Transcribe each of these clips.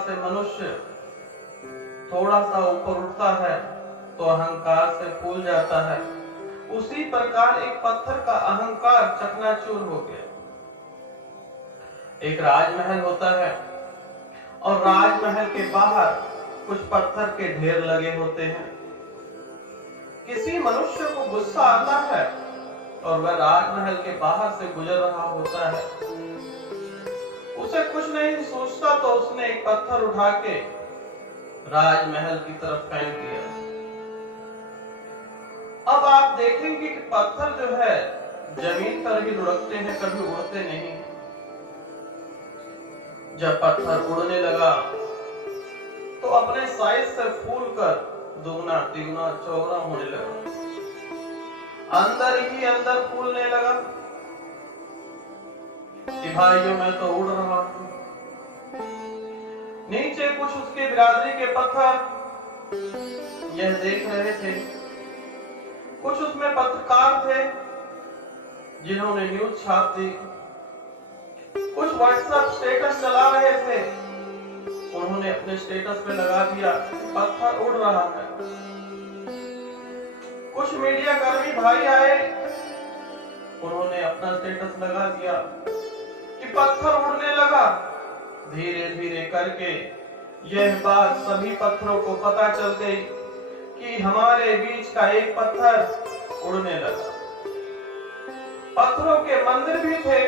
से मनुष्य थोड़ा सा ऊपर उठता है तो अहंकार से फूल जाता है, उसी प्रकार एक पत्थर का अहंकार चकनाचूर हो गया। एक राजमहल होता है और राजमहल के बाहर कुछ पत्थर के ढेर लगे होते हैं। किसी मनुष्य को गुस्सा आता है और वह राजमहल के बाहर से गुजर रहा होता है, उसे कुछ नहीं सोचता तो उसने एक पत्थर उठा के राजमहल की तरफ फेंक दिया। अब आप देखेंगे कि पत्थर जो है जमीन पर ही लुढ़कते हैं, कभी उड़ते नहीं। जब पत्थर उड़ने लगा तो अपने साइज से फूलकर दुगना तिगुना चौगुना होने लगा, अंदर ही अंदर फूलने लगा कि भाइयों मैं तो उड़ रहा हूं। नीचे कुछ उसके बिरादरी के पत्थर यह देख रहे थे, कुछ उसमें पत्रकार थे जिन्होंने न्यूज छाप दी, कुछ व्हाट्सएप स्टेटस चला रहे थे, उन्होंने अपने स्टेटस पे लगा दिया पत्थर उड़ रहा है। कुछ मीडिया कर्मी भाई आए, उन्होंने अपना स्टेटस लगा दिया कि पत्थर उड़ने लगा। धीरे धीरे करके यह बात सभी पत्थरों को पता चल गई कि हमारे बीच का एक पत्थर उड़ने लगा। पत्थरों के मंदिर भी थे,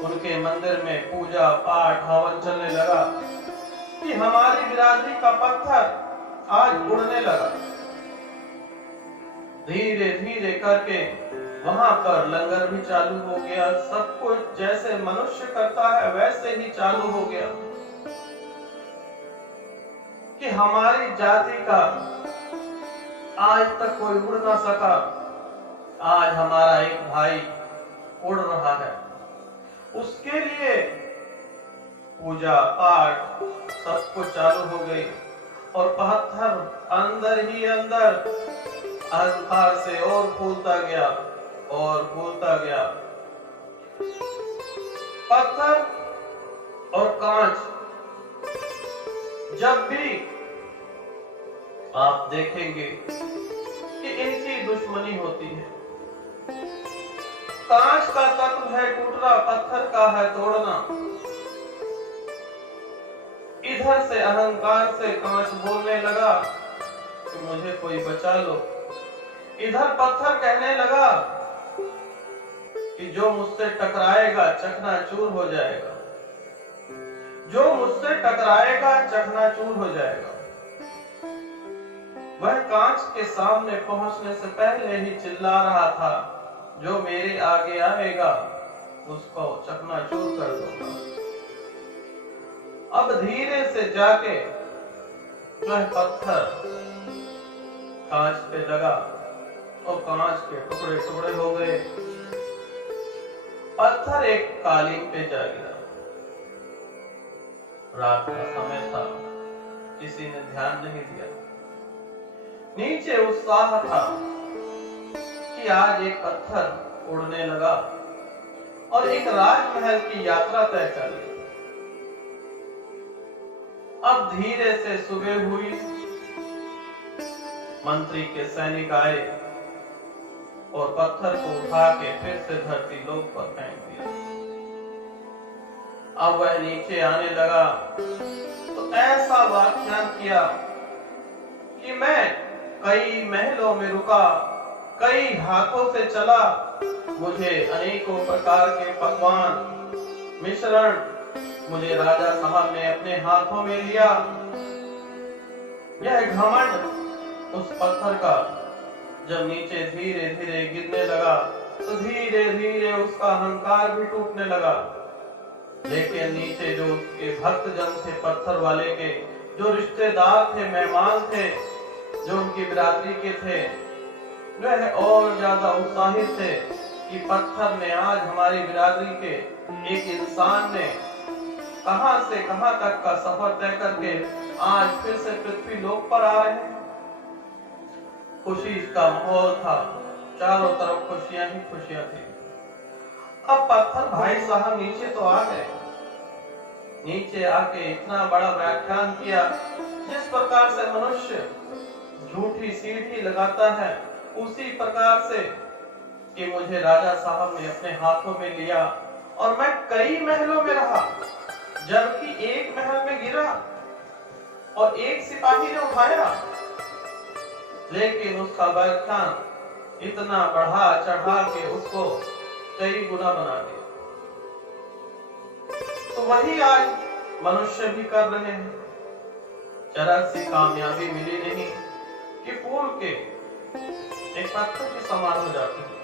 उनके मंदिर में पूजा पाठ हवन चलने लगा कि हमारी बिरादरी का पत्थर आज उड़ने लगा। धीरे धीरे करके वहां पर लंगर भी चालू हो गया, सब कुछ जैसे मनुष्य करता है वैसे ही चालू हो गया कि हमारी जाति का आज तक कोई उड़ ना सका, आज हमारा एक भाई उड़ रहा है। उसके लिए पूजा पाठ सब कुछ चालू हो गई और पत्थर अंदर ही अंदर अहंकार से और फूलता गया और फूलता गया। पत्थर और कांच जब भी आप देखेंगे कि इनकी दुश्मनी होती है। कांच का तत्व है टूटना, पत्थर का है तोड़ना। इधर से अहंकार से कांच बोलने लगा कि मुझे कोई बचा लो, इधर पत्थर कहने लगा कि जो मुझसे टकराएगा चकनाचूर हो जाएगा, जो मुझसे टकराएगा चकनाचूर हो जाएगा। वह कांच के सामने पहुंचने से पहले ही चिल्ला रहा था, जो मेरे आगे आएगा उसको चकनाचूर कर दूंगा। अब धीरे से जाके वह पत्थर कांच पे लगा और कांच के टुकड़े टुकड़े हो गए। पत्थर एक कालीन पे जा गिरा। रात का समय था, किसी ने ध्यान नहीं दिया। नीचे उत्साह था कि आज एक पत्थर उड़ने लगा और एक राजमहल की यात्रा तय कर ली। अब धीरे से सुबह हुई, मंत्री के सैनिक आए और पत्थर को उठा के फिर से धरती लोक पर फेंक दिया। अब वह नीचे आने लगा तो ऐसा व्याख्यान किया कि मैं कई महलों में रुका, कई हाथों से चला, मुझे अनेकों प्रकार के पकवान मिश्रण मुझे राजा साहब ने अपने हाथों में लिया। यह घमंड उस पत्थर का जब नीचे धीरे धीरे गिरने लगा तो धीरे धीरे उसका अहंकार भी टूटने लगा। लेकिन नीचे जो उसके भक्त जन थे, पत्थर वाले के जो रिश्तेदार थे, मेहमान थे, जो उनकी बिरादरी के थे, वह और ज्यादा उत्साहित थे कि पत्थर ने आज हमारी बिरादरी के एक इंसान ने कहां से कहां तक का सफर तय करके आज फिर से पृथ्वी लोक पर आ रहे हैं। खुशी का माहौल था, चारों तरफ खुशियां ही खुशियां थी। अब पत्थर भाई साहब नीचे तो आ गए, नीचे आके इतना बड़ा व्याख्यान किया। जिस प्रकार से मनुष्य झूठी सीढ़ी लगाता है, उसी प्रकार से कि मुझे राजा साहब ने अपने हाथों में लिया और मैं कई महलों में रहा, जबकि एक महल में गिरा और एक सिपाही ने उठाया, लेकिन उसका व्याख्यान इतना बढ़ा चढ़ा के उसको कई गुना बना दिया। तो वही आज मनुष्य भी कर रहे हैं। जरा सी कामयाबी मिली नहीं कि फूल के एक पत्थर के समान हो जाते हैं।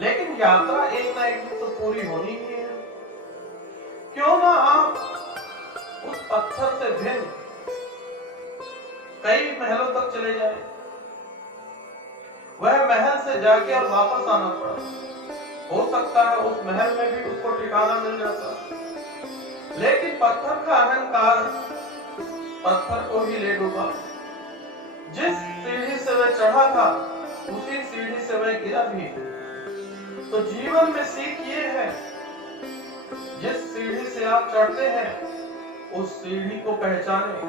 लेकिन यात्रा एक ना एक दिन तो पूरी होनी ही है। क्यों ना आप उस पत्थर से भिन्न कई महलों तक चले जाए। वह महल से जाके और वापस आना पड़ा, हो सकता है उस महल में भी उसको ठिकाना मिल जाता, लेकिन पत्थर का अहंकार पत्थर को ही ले डूबा। जिस सीढ़ी से वह चढ़ा था, उसी सीढ़ी से वह गिरा भी। तो जीवन में सीख ये है, जिस सीढ़ी से आप चढ़ते हैं उस सीढ़ी को पहचानें,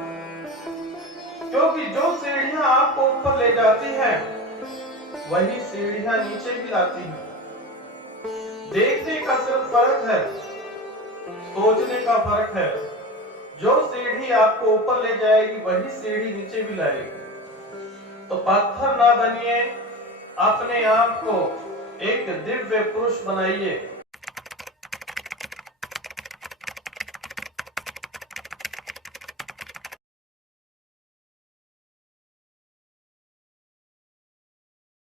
क्योंकि जो सीढ़ियां आपको ऊपर ले जाती हैं वही सीढ़ियां नीचे भी लाती हैं। देखने का सिर्फ फर्क है, सोचने का फर्क है। जो सीढ़ी आपको ऊपर ले जाएगी वही सीढ़ी नीचे भी लाएगी। तो पत्थर ना बनिए, अपने आप को एक दिव्य पुरुष बनाइए।